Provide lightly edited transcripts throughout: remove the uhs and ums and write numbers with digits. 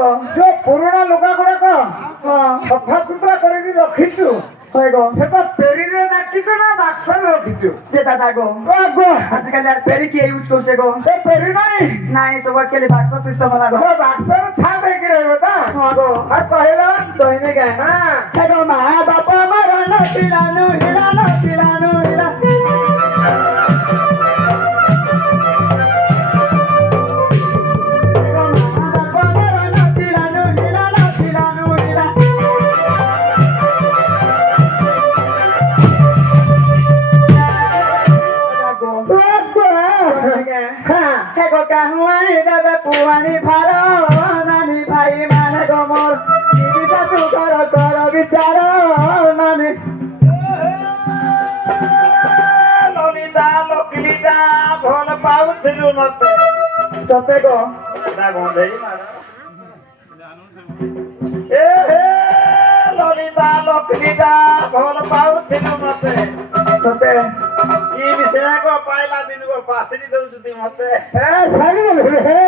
গো যে পুরোনা লোকা গুড়াক সফা সুতরা করিকি রখিছু হয় গো সেটা পেরিরে রাখিছু না বাক্সরে রখিছু যে দাদা গো গো আজকাল আর পেরি কি ইউজ করছে গো এ পেরি নাই নাই সব আজকাল বাক্স সিস্টেম হলা গো বাক্সরে ছাড় দেখি রহিব তা হ্যাঁ গো আর কহিলা কইনে গে হ্যাঁ গো মা বাপা মারা নতিলানু হিলানু হিলানু হিলা পুয়ানি ভার নানি ভাই মানে গমর জীবিকা তু কর বিচার নানি ললিতা লকিলিতা ভাল পাউଥିଲୁ ମତେ সতে গো ନା ଗନ୍ଧେଇ ମାର ଏ ହେ ଲଲିତା ଲକିଲିତା ଭଲ ପାଉଥିଲୁ ମତେ সতে ଇ ବିଷୟକ ପାଇଲା ଦିନକୁ ପାସିରି ଦଉଛନ୍ତି ମତେ এ সারি হে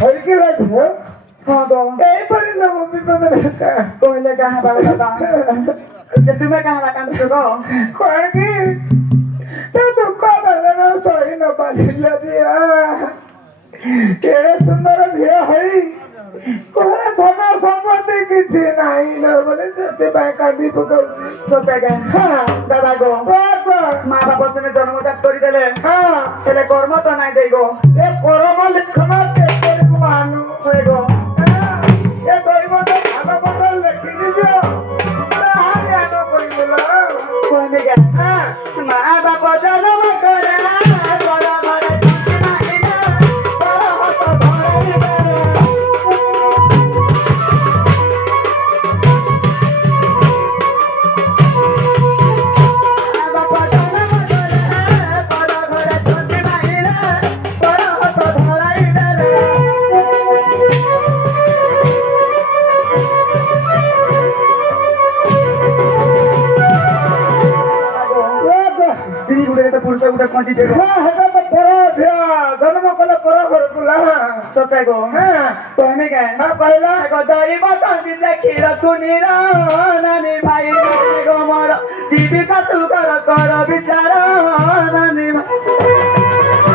ହେଇକି ରହିଥିବ হ্যাঁ গো এইপରି ସବୁ ବିପଦରେ কইলে কাহা বাবা যে তুমি কাহা কান্দছো গো କଣ କି ତୋ ଦୁଃଖ ବେଦନା ସହି ନ ପାରିଲ ଦିଆ ଏଡ଼େ ସୁନ୍ଦର ଝିଅ ହୋଇ କଣ ଧନ ସମ୍ପତ୍ତି କିଛି ନାହିଁ ଲୋ ବୋଲି ସେଥିପାଇଁ କାନ୍ଦି ପକାଉଛି সতে গে দাদা গো মা বাবা সঙ্গে জন্মজাত করে দিলে হেলে কর্ম তো নাই দেই গো ଏ ପରମ ଲିଖନ କେତେ ମାନୁ হয়ে গো ଏ ଦୈବତ ଭାଗବତ ଲେଖିଛି ଯେ ତାହା ଜ୍ଞାନ କରିଦେଲ কইনে গে মা বাবা জন্ম করে বড় ঘরে থাকি নাই না বড় হত ধরে বাবা জন্ম করে বড় ঘরে থাকি নাই না বড় হত ধরাই দেলে ଦିଦି ଗୁଟେ କେତେ ପୁରୁଷ ଗୁଟେ ଖଞ୍ଚିছে ଗো ହେଟା ତ ପର ଝିଅ ଜନ୍ମ କଲେ ପର ଘରକୁ ସତେ ଗো କହମି କେ କହିଲା ଗଦରିବ ତନ୍ତି ଦେଖିର କୁନିର ନାନୀ ଭାଇ ଗো ମୋର ଜୀବିକା ତୁ କର ବିଚାର ନାନୀ ଭାଇ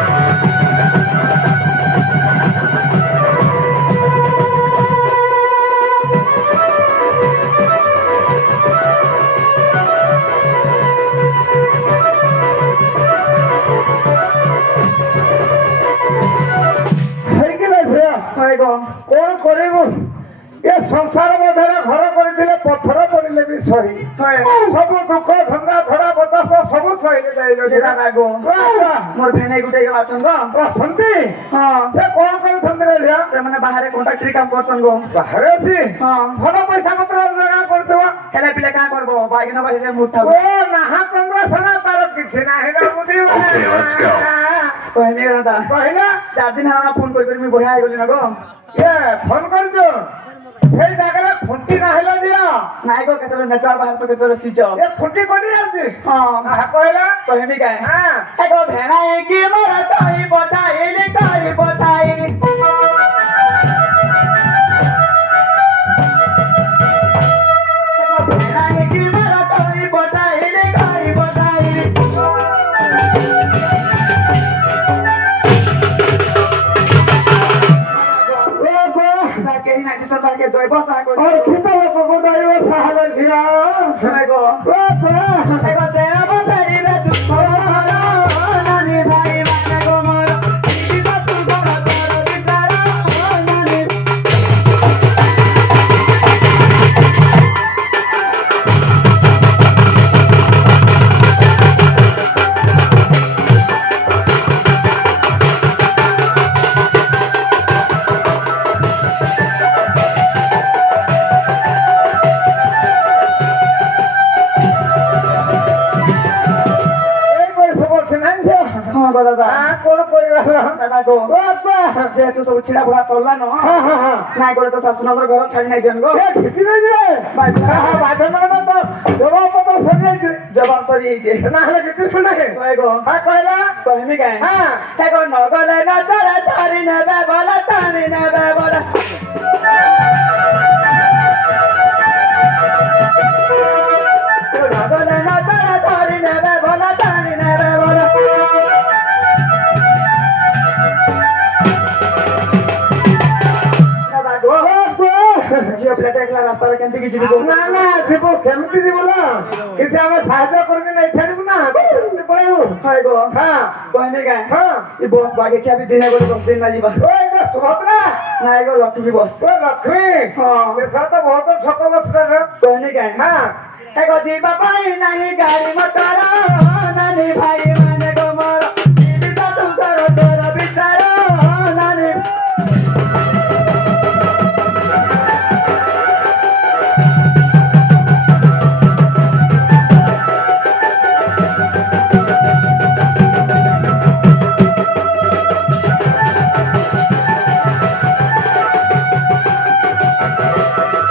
ହେଇକିଲା ଝିଅ হয় গো କଣ କରିବୁ ଏ ସଂସାର ମଧ୍ୟରେ ଘର କରିଥିଲେ ପଥର ପଡ଼ିଲେ ବି ସହି হয় ସବୁ ଦୁଃଖ ଧନ୍ଦା ଧରା ବତାସ ସବୁ ସହିଲେ ଯାଇଲ ଯେ ଦାଦା ଗো ମୋର ଭେନେଇ ଗୁଟେ ଅଛନ୍ ଗো ଅଛନ୍ତି ହଁ ସେ କଣ କରୁଛନ୍ତି ରେ ଝିଅ ସେମାନେ ବାହାରେ କଣ୍ଟ୍ରାକ୍ଟରି କାମ କରସନ୍ ଗো ବାହାରେ ଅଛି ହଁ ଭଲ ପଇସା ପତ୍ର ରୋଜଗାର କରୁଥିବ ହେଲେ ପିଲେ କାଁ କରବ ବାଇଗଣ ବାহিରେ ମୁଠା ଓ ନାହା ଚନ୍ଦ୍ର ସେନା ତାର କିଛି ନାହିଁ ନା ବୁଦ୍ଧି Okay, let's go. কহমি দাদা କହିଲା 4 দিন হল ফোন করি মুই বহিয়া হয়ে গলি না গো ଏ ଫୋନ କରୁଛୁ ସେଇ ଜାଗାରେ ଫୁଣ୍ଟି ନାହିଲ ଝିଅ নাই গো কেতবে নেটওয়ার্ক বাহার তো কেতবে সুইচ অফ ଏ ଫୁଣ୍ଟି କୋଠି ଯାଉଛି হ্যাঁ କହିଲା কহমি গায় ହଁ এগো ভেড়াই কি মোরা তাই বটাইলি তাই বটাইলি এগো ভেড়াই কি মোরা তাই বটাইলি তাই বটাইলি তাকে নাকি তো তাকে দইব সাগো और खिता को दाइव साहब ঝিয়া এগো এগো তেরা বটাইলি রে দুঃখ নানি ভাই মানে গো মোর জীবিকা তু কর বিচার নানি ପରିବାର ଦାଦା ଗୋ ବାପା ଯେହେତୁ ସବୁ ଛିଡ଼ା ବୁଢ଼ା ଚଲଲା ନ ହଁ ହଁ ହଁ ନାଇଁ করে তো ଶାশুনগর ঘর ছাড়ি নাই দিন গো ଏ ଖୁସି ନେଇଯିବେ ବାଧ୍ୟ ମାନେ ତ ଜବାବ ପତ୍ର ସରିଯାଇଛି জবাব সরি হইছে ନହେଲେ କିଛି ଶୁଣେ কই গো ହଁ କହିଲା কইমি কাই হ্যাঁ হে গো নগলে না চলে ধরি নেবে বলা টানি নেবে বলা নগলে না চলে ধরি নেবে বলা টানি নেবে বলা দাদা গো ঝিও পিলাটা একলা রাস্তায় কেমতি কি ଯିବି ନା ନା ଯିବୁ କେମିତି ଯିବୁ ନା କିଛି ଆମେ ସାହାଯ୍ୟ କରିକି ନେଇ ଛାଡ଼ିବୁ ନା କେମିତି ପଳେଇବୁ হয় গো ହଁ কইমি কাই ହଁ ই বস বাগে খিয়া বি দিনে করে 10 দিন না ଯିବା ଓ ଏଇଟା ସୁଭଦ୍ରା ନାଇଁ ଗো ଲକ୍ଷ୍ମୀ ବସ ଓ ଲକ୍ଷ୍ମୀ ହଁ ଶେଷ ତ ବହୁତ ଠକ ବସ୍ତ୍ର କଇନି କାଇ ହଁ হে গো ଯିବା ପାଇଁ ନାହିଁ ଗାଡ଼ି ମଟର ନାନୀ ଭାଇ ମାନେ